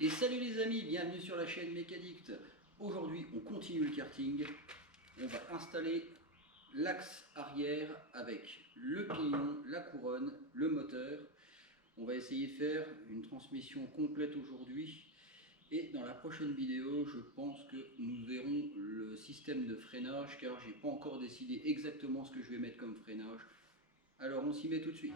Et salut les amis, bienvenue sur la chaîne Mécanict. Aujourd'hui on continue le karting. On va installer l'axe arrière avec le pignon, la couronne, le moteur. On va essayer de faire une transmission complète aujourd'hui. Et dans la prochaine vidéo, je pense que nous verrons le système de freinage car j'ai pas encore décidé exactement ce que je vais mettre comme freinage. Alors on s'y met tout de suite.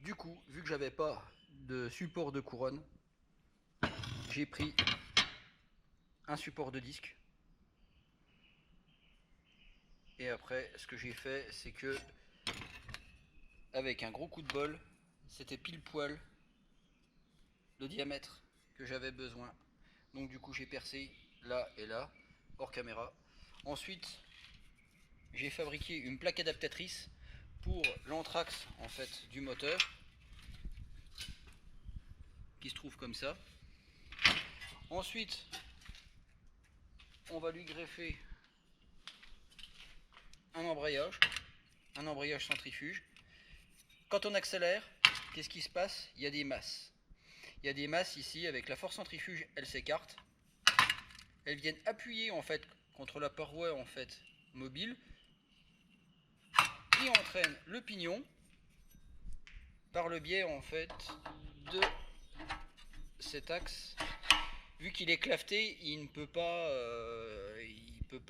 Du coup, vu que j'avais pas de support de couronne, j'ai pris un support de disque. Et après, ce que j'ai fait, c'est que avec un gros coup de bol, c'était pile poil le diamètre que j'avais besoin. Donc du coup, j'ai percé là et là, hors caméra. Ensuite, j'ai fabriqué une plaque adaptatrice pour l'entraxe en fait du moteur, qui se trouve comme ça. Ensuite, on va lui greffer un embrayage centrifuge. Quand on accélère, qu'est-ce qui se passe? Il y a des masses. Il y a des masses ici, avec la force centrifuge, elles s'écartent. Elles viennent appuyer en fait contre la paroi en fait mobile, qui entraîne le pignon par le biais en fait de cet axe. Vu qu'il est claveté, il ne peut pas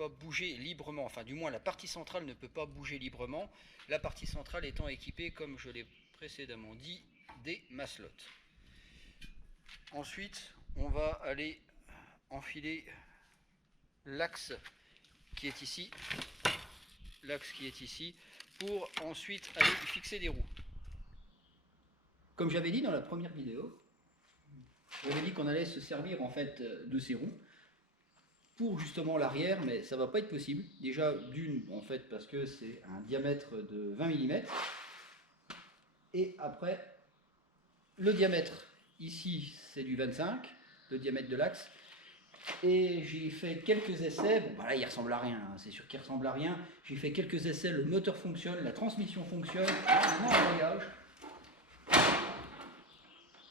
bouger librement. Enfin, du moins, la partie centrale ne peut pas bouger librement. La partie centrale étant équipée, comme je l'ai précédemment dit, des maslottes. Ensuite, on va aller enfiler l'axe qui est ici. Pour ensuite aller fixer des roues. Comme j'avais dit dans la première vidéo, j'avais dit qu'on allait se servir en fait de ces roues pour justement l'arrière, mais ça va pas être possible. Déjà d'une en fait parce que c'est un diamètre de 20 mm. Et après, le diamètre ici c'est du 25, le diamètre de l'axe. Et j'ai fait quelques essais, bon bah là il ressemble à rien, hein, c'est sûr qu'il ressemble à rien. J'ai fait quelques essais, le moteur fonctionne, la transmission fonctionne, un embrayage.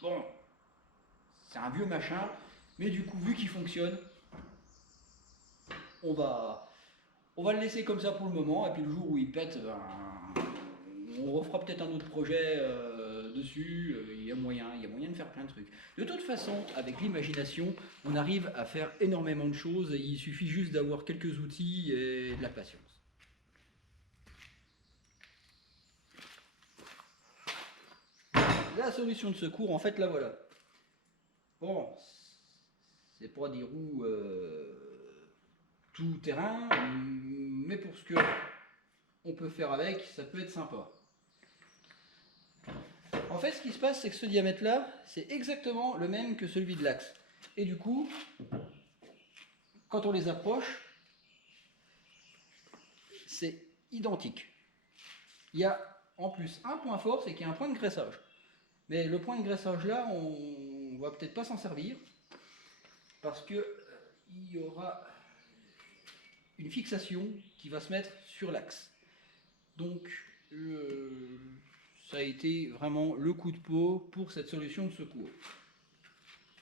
Bon, c'est un vieux machin, mais du coup vu qu'il fonctionne, on va le laisser comme ça pour le moment, et puis le jour où il pète, ben, on refera peut-être un autre projet dessus. Il y a moyen de faire plein de trucs. De toute façon, avec l'imagination, on arrive à faire énormément de choses. Il suffit juste d'avoir quelques outils et de la patience. La solution de secours, en fait, la voilà. Bon, c'est pas des roues tout terrain, mais pour ce que on peut faire avec, ça peut être sympa. En fait, ce qui se passe, c'est que ce diamètre-là, c'est exactement le même que celui de l'axe. Et du coup, quand on les approche, c'est identique. Il y a en plus un point fort, c'est qu'il y a un point de graissage. Mais le point de graissage là, on va peut-être pas s'en servir, parce que il y aura une fixation qui va se mettre sur l'axe. Donc, ça a été vraiment le coup de peau pour cette solution de secours.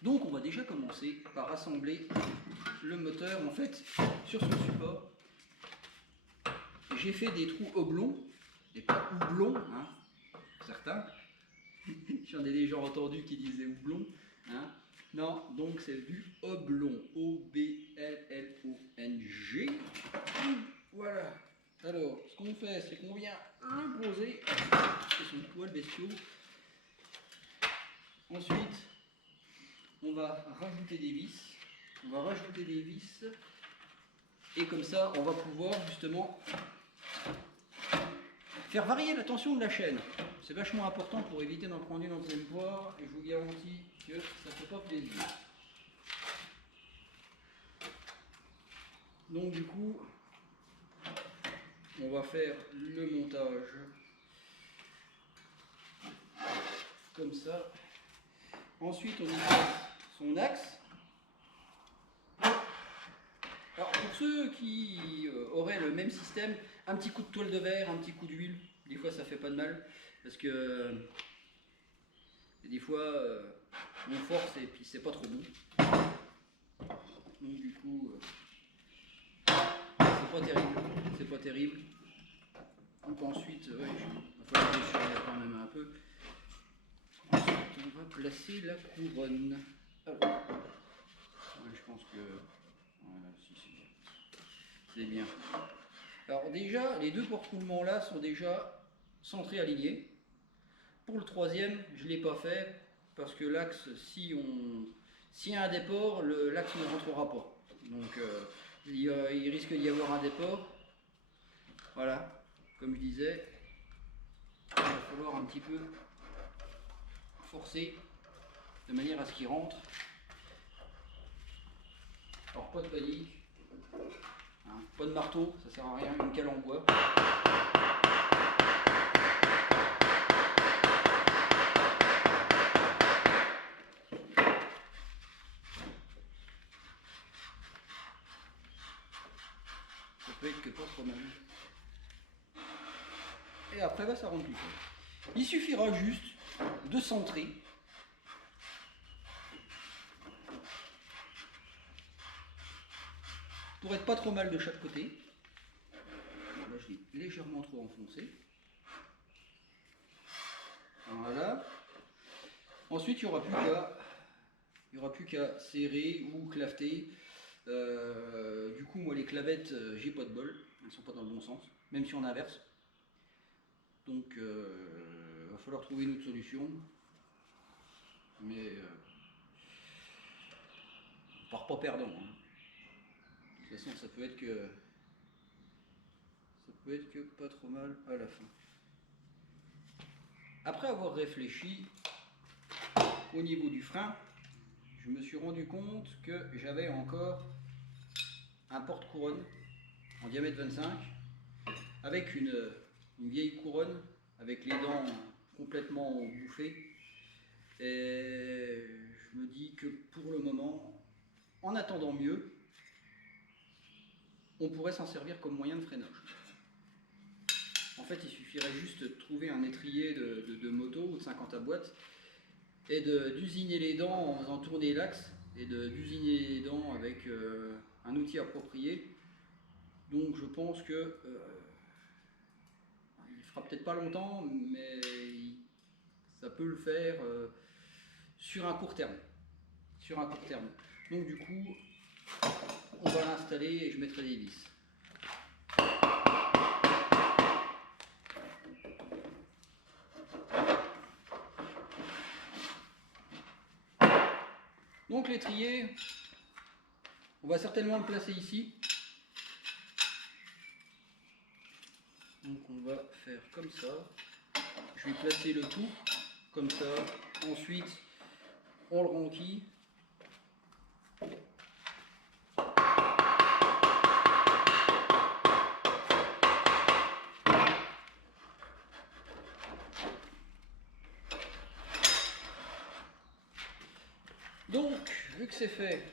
Donc on va déjà commencer par assembler le moteur en fait sur ce support. J'ai fait des trous oblongs, et pas houblons, hein, certains. J'en ai déjà entendu qui disaient houblon. Hein. Non, donc c'est du oblong, O-B-L-L-O-N-G. Voilà. Alors, ce qu'on fait, c'est qu'on vient le poser. C'est son poil bestiaux. Ensuite, on va rajouter des vis. Et comme ça, on va pouvoir justement faire varier la tension de la chaîne. C'est vachement important pour éviter d'en prendre une en deuxième poire. Et je vous garantis que ça ne fait pas plaisir. Donc du coup, on va faire le montage comme ça. Ensuite, on y place son axe. Alors pour ceux qui auraient le même système, un petit coup de toile de verre, un petit coup d'huile, des fois ça fait pas de mal, parce que des fois on force et puis c'est pas trop bon. Donc du coup, c'est pas terrible, c'est pas terrible. Donc ensuite, ouais, il va falloir que je surveille quand même un peu. Ensuite, on va placer la couronne. Alors, ouais, je pense que... Voilà, si, c'est bien. Alors déjà, les deux porte-mouvements là sont déjà centrés, alignés. Pour le troisième, je ne l'ai pas fait parce que l'axe, s'il y a un déport, l'axe ne rentrera pas. Donc il risque d'y avoir un déport. Voilà, comme je disais, il va falloir un petit peu forcer de manière à ce qu'il rentre. Alors pas de panique, hein, pas de marteau, ça sert à rien, une cale en bois. Ça peut être que pas trop mal. Et après bah, ça rentre tout seul. Il suffira juste de centrer. Pour être pas trop mal de chaque côté. Là je l'ai légèrement trop enfoncé. Voilà. Ensuite il n'y aura plus qu'à serrer ou claveter. Du coup moi les clavettes j'ai pas de bol, elles sont pas dans le bon sens, même si on inverse. Donc va falloir trouver une autre solution. Mais on part pas perdant. Hein. De toute façon ça peut être que pas trop mal à la fin. Après avoir réfléchi au niveau du frein, je me suis rendu compte que j'avais encore un porte-couronne en diamètre 25 avec une vieille couronne avec les dents complètement bouffées. Et je me dis que pour le moment, en attendant mieux, on pourrait s'en servir comme moyen de freinage. En fait, il suffirait juste de trouver un étrier de moto ou de 50 à boîte et d'usiner les dents en faisant tourner l'axe et d'usiner les dents avec un outil approprié. Donc je pense que il fera peut-être pas longtemps, mais ça peut le faire sur un court terme. Donc du coup, on va l'installer et je mettrai des vis. Donc l'étrier, on va certainement le placer ici. Donc on va faire comme ça. Je vais placer le tout comme ça. Ensuite, on le renquille. Donc, vu que c'est fait,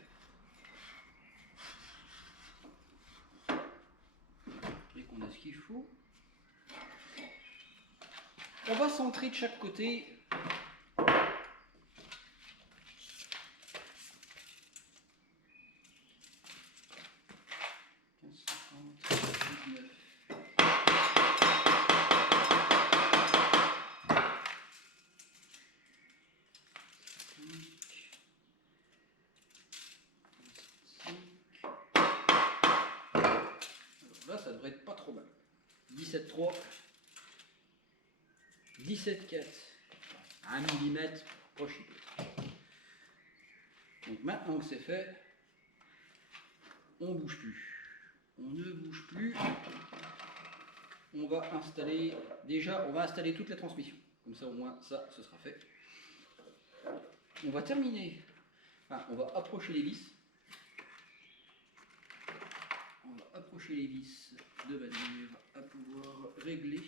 et qu'on a ce qu'il faut, on va centrer de chaque côté. Là, ça devrait être pas trop mal. 17,3, 17,4, 1 mm, pas chipote. Donc maintenant que c'est fait, on ne bouge plus. On ne bouge plus. On va installer, déjà, on va installer toute la transmission. Comme ça, au moins, ça, ce sera fait. On va terminer, enfin, on va approcher les vis. On va approcher les vis de manière à pouvoir régler.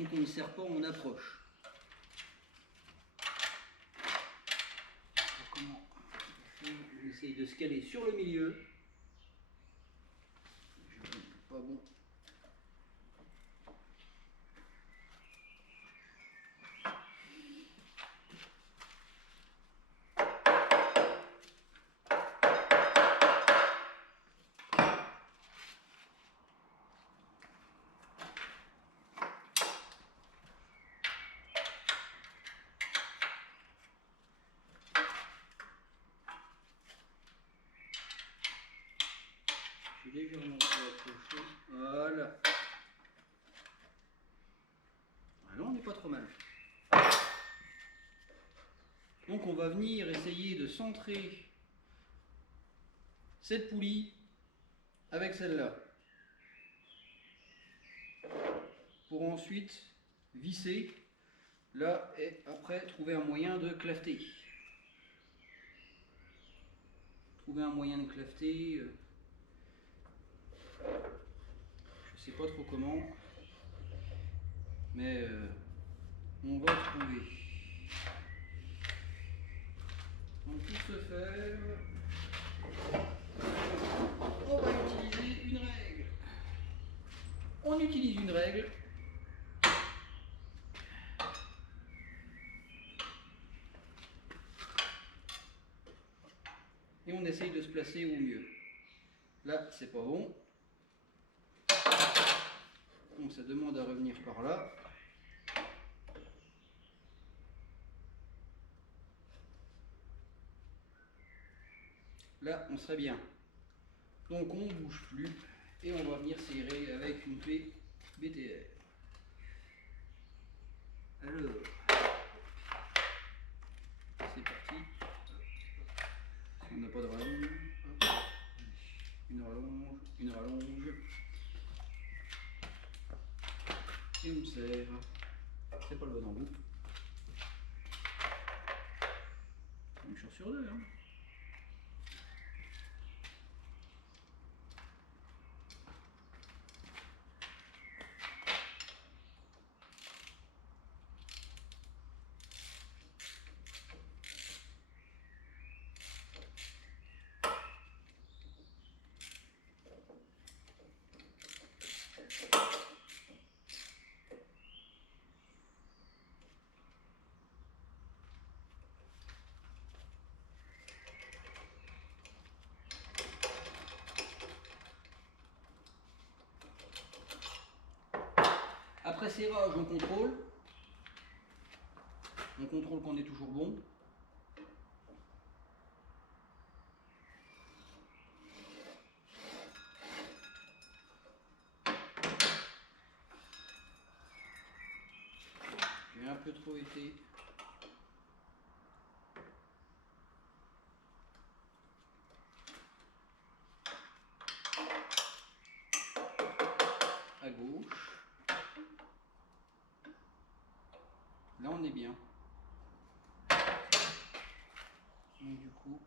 Donc on ne serre pas, on approche. Alors, comment on essaye de se caler sur le milieu. Pas bon. J'ai légèrement accroché. Voilà. Là, on n'est pas trop mal. Donc on va venir essayer de centrer cette poulie avec celle-là. Pour ensuite visser là et après trouver un moyen de claveter. Trouver un moyen de claveter. Je sais pas trop comment. Mais on va trouver. Donc pour ce faire, on va utiliser une règle. On utilise une règle. Et on essaye de se placer au mieux. Là, c'est pas bon. Donc ça demande à revenir par là. Là, on serait bien. Donc on ne bouge plus et on va venir serrer avec une clé BTR. Alors, c'est parti. On n'a pas de rallonge. Une rallonge, une rallonge. Et on serre. C'est pas le bon embout. Une chance sur deux. Hein. Après serrage, on contrôle. On contrôle qu'on est toujours bon. J'ai un peu trop été. À gauche. Là on est bien. Donc du coup.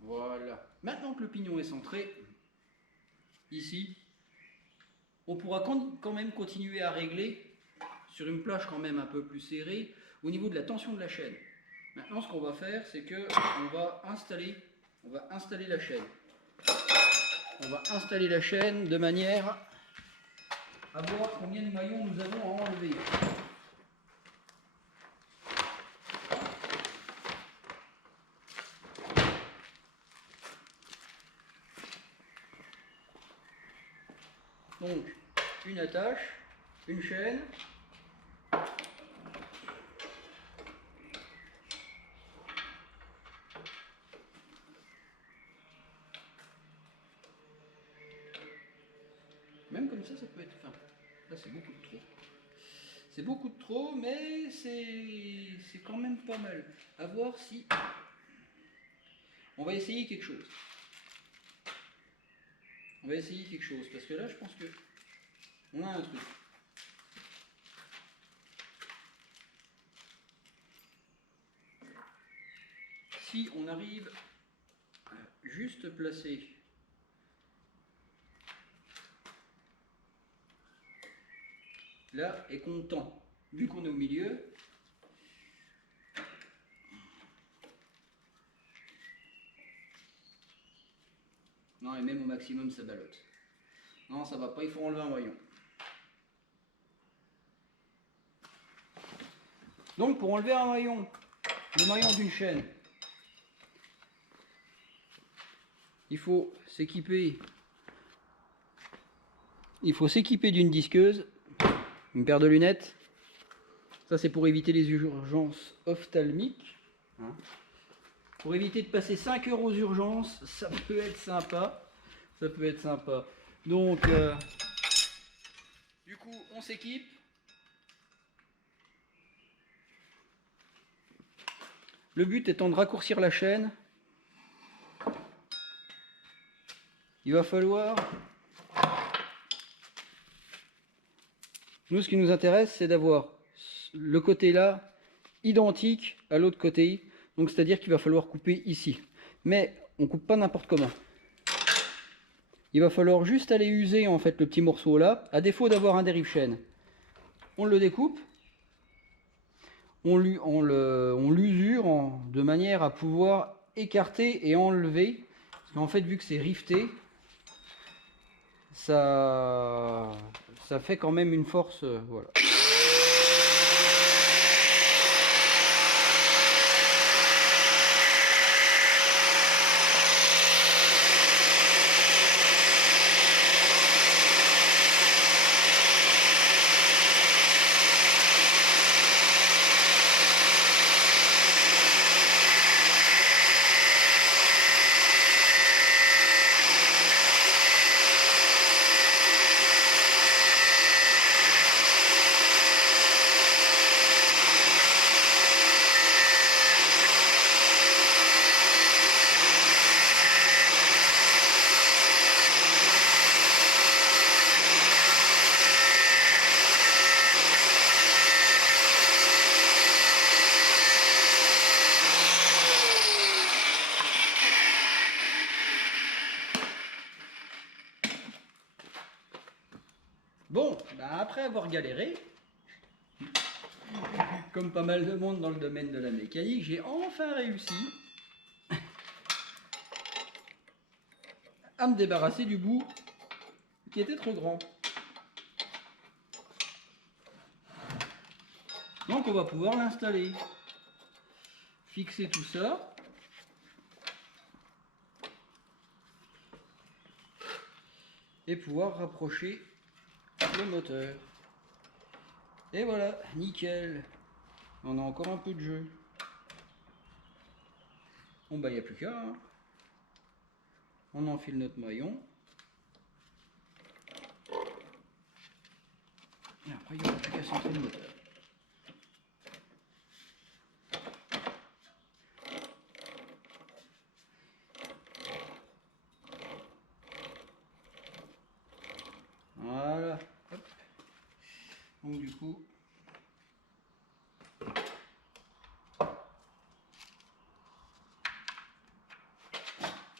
Voilà. Maintenant que le pignon est centré, ici, on pourra quand même continuer à régler sur une plage quand même un peu plus serrée au niveau de la tension de la chaîne. Maintenant ce qu'on va faire c'est que on va installer la chaîne. On va installer la chaîne de manière à voir combien de maillons nous avons à enlever. Donc une attache, une chaîne. Même comme ça peut être fin. Là c'est beaucoup de trop. C'est beaucoup de trop, mais c'est quand même pas mal. À voir si... On va essayer quelque chose. On va essayer quelque chose, parce que là je pense que on a un truc. si on arrive à juste placer là et qu'on tend, vu qu'on est au milieu, non, et même au maximum ça ballotte. Non, ça va pas, il faut enlever un maillon. Donc pour enlever un maillon, le maillon d'une chaîne, il faut s'équiper d'une disqueuse, une paire de lunettes. Ça c'est pour éviter les urgences ophtalmiques. Pour éviter de passer 5 heures aux urgences, ça peut être sympa. Ça peut être sympa. Donc, du coup, on s'équipe. Le but étant de raccourcir la chaîne. Il va falloir... Nous, ce qui nous intéresse, c'est d'avoir le côté là identique à l'autre côté. Donc, c'est-à-dire qu'il va falloir couper ici. Mais on coupe pas n'importe comment. Il va falloir juste aller user en fait le petit morceau là. À défaut d'avoir un dérive-chaîne, on le découpe. On l'usure de manière à pouvoir écarter et enlever. Parce qu'en fait, vu que c'est rifté, ça fait quand même une force. Voilà. Bon, bah après avoir galéré, comme pas mal de monde dans le domaine de la mécanique, j'ai enfin réussi à me débarrasser du bout qui était trop grand. Donc on va pouvoir l'installer. Fixer tout ça. Et pouvoir rapprocher le moteur. Et voilà, nickel. On a encore un peu de jeu. Bon bah il n'y a plus qu'à. Hein. On enfile notre maillon. Et après il n'y aura plus qu'à centrer le moteur. Voilà. Hop. Donc du coup,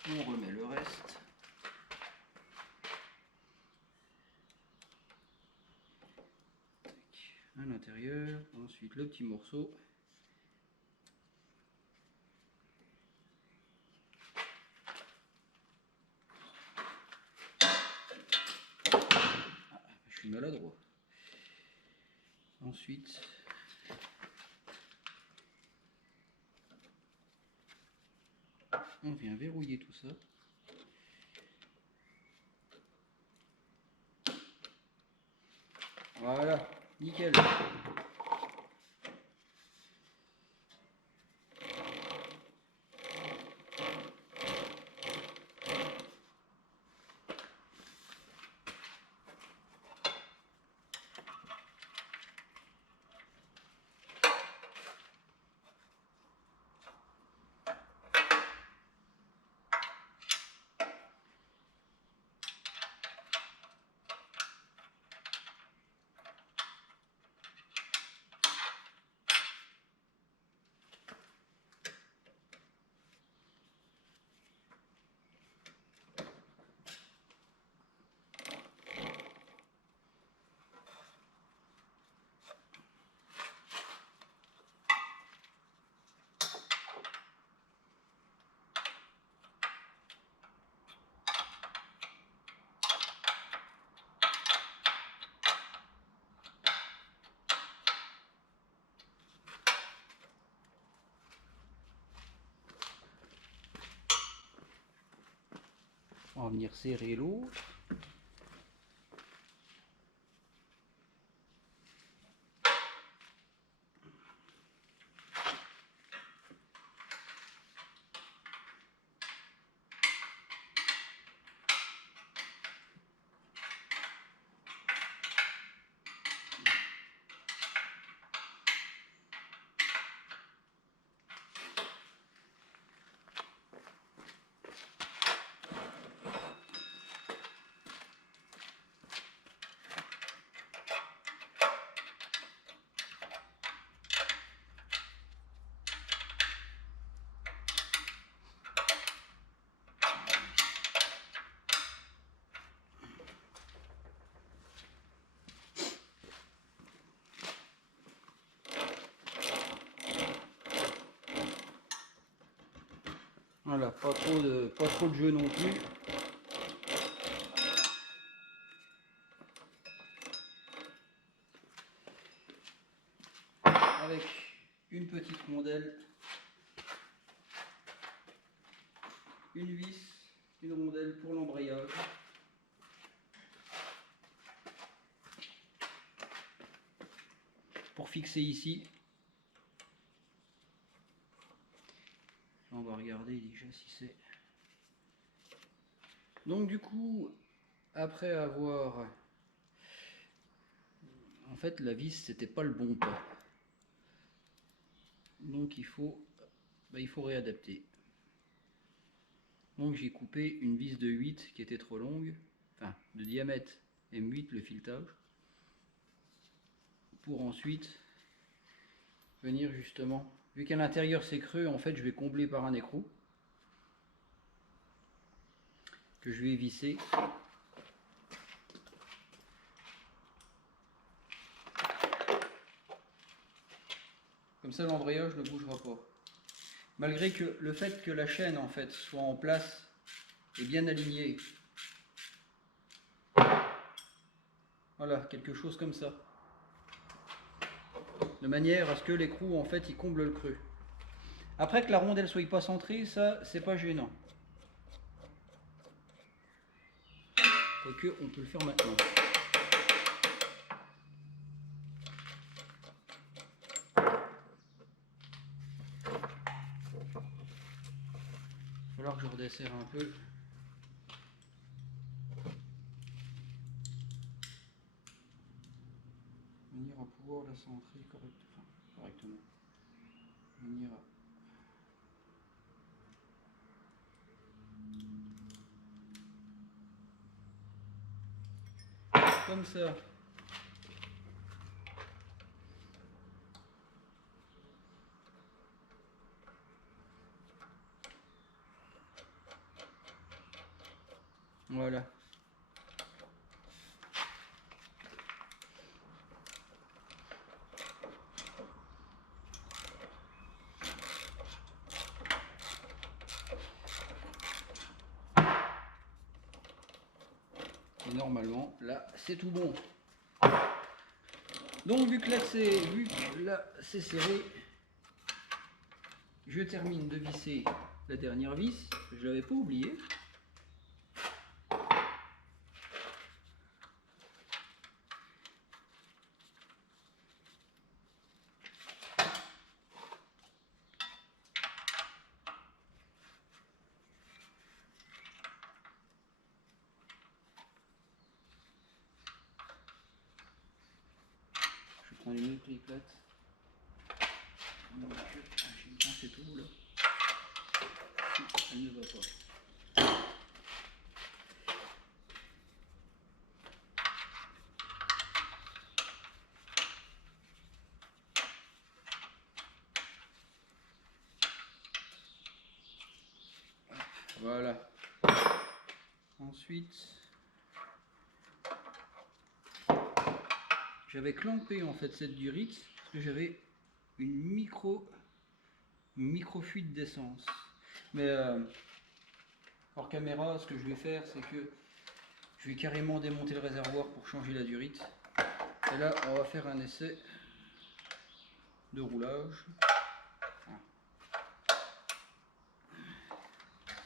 on remet le reste. À l'intérieur, ensuite le petit morceau. Ah, je suis maladroit. Ensuite, on vient verrouiller tout ça. Voilà, nickel. On va venir serrer l'autre. Voilà, pas trop de jeu non plus. Avec une petite rondelle, une vis, une rondelle pour l'embrayage. Pour fixer ici. On va regarder déjà si c'est... Donc du coup, après avoir... En fait, la vis, c'était pas le bon pas. Donc il faut réadapter. Donc j'ai coupé une vis de 8 qui était trop longue, enfin de diamètre M8 le filetage, pour ensuite venir justement, vu qu'à l'intérieur c'est creux, en fait je vais combler par un écrou que je vais visser. Comme ça l'embrayage ne bougera pas. Malgré que le fait que la chaîne en fait soit en place et bien alignée. Voilà, quelque chose comme ça. De manière à ce que l'écrou en fait il comble le creux. Après que la rondelle soit pas centrée, ça c'est pas gênant. Quoique on peut le faire maintenant. Il va falloir que je redesserre un peu. Venir à pouvoir la centrer correctement. Venir à... Comme ça. Voilà. Et normalement, là, c'est tout bon. Donc, vu que là, c'est serré, je termine de visser la dernière vis. Je l'avais pas oublié. Je prends une autre clé plate. J'ai une pince et tout là. Elle ne va pas. Voilà. Ensuite, j'avais clampé en fait cette durite parce que j'avais une micro fuite d'essence. Mais hors caméra, ce que je vais faire, c'est que je vais carrément démonter le réservoir pour changer la durite. Et là, on va faire un essai de roulage.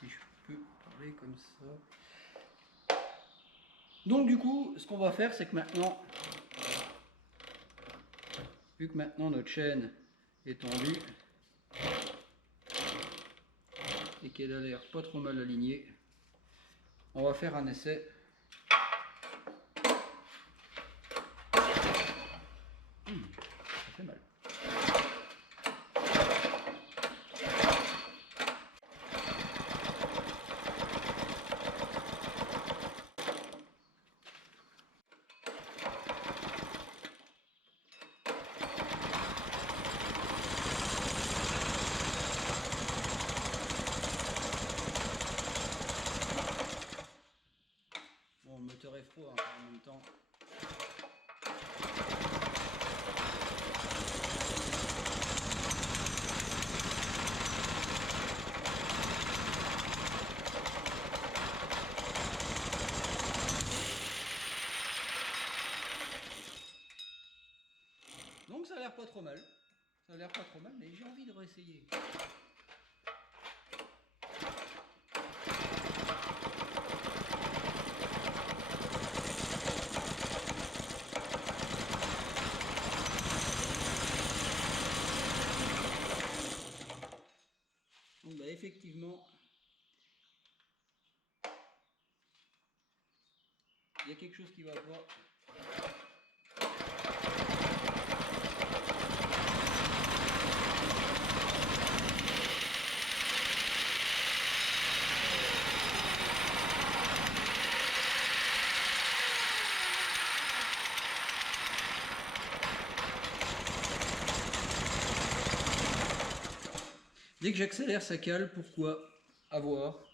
Si je peux parler comme ça. Donc du coup, ce qu'on va faire, c'est que maintenant, vu que maintenant notre chaîne est tendue et qu'elle a l'air pas trop mal alignée, on va faire un essai. Ça fait mal. Bon, le moteur est froid hein, en même temps. Donc ça a l'air pas trop mal. Ça a l'air pas trop mal, mais j'ai envie de réessayer. Donc bah, effectivement, il y a quelque chose qui va pas. Dès que j'accélère, ça cale. Pourquoi? À voir.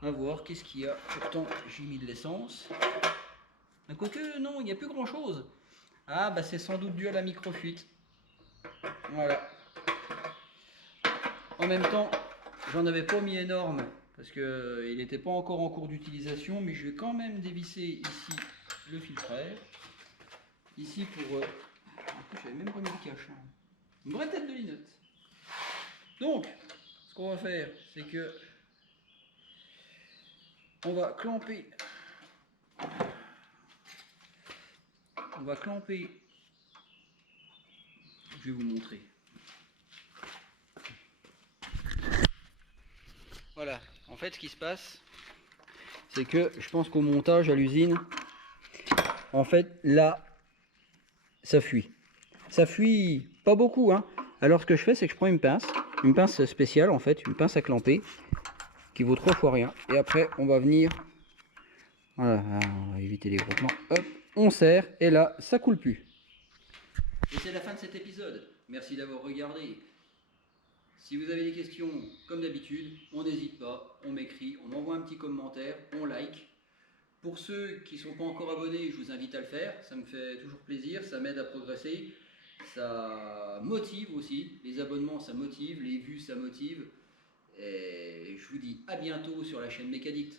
À voir, qu'est-ce qu'il y a? Pourtant, j'ai mis de l'essence. Quoique, non, il n'y a plus grand-chose. Ah, bah c'est sans doute dû à la microfuite. Voilà. En même temps, j'en avais pas mis énorme parce que il n'était pas encore en cours d'utilisation, mais je vais quand même dévisser ici le filtreur. Ici pour... En plus, j'avais même pas mis le cache. Une vraie tête de linotte. Donc, ce qu'on va faire, c'est que on va clamper. On va clamper. Je vais vous montrer. Voilà. En fait, ce qui se passe, c'est que je pense qu'au montage à l'usine, en fait, là, ça fuit. Ça fuit pas beaucoup, hein. Alors ce que je fais, c'est que je prends une pince spéciale en fait, une pince à clamper, qui vaut 3 fois rien. Et après, on va venir, voilà, on va éviter les groupements. Hop, on serre et là, ça coule plus. Et c'est la fin de cet épisode. Merci d'avoir regardé. Si vous avez des questions, comme d'habitude, on n'hésite pas, on m'écrit, on envoie un petit commentaire, on like. Pour ceux qui ne sont pas encore abonnés, je vous invite à le faire, ça me fait toujours plaisir, ça m'aide à progresser, ça motive aussi, les abonnements ça motive, les vues ça motive, et je vous dis à bientôt sur la chaîne Mécadicte.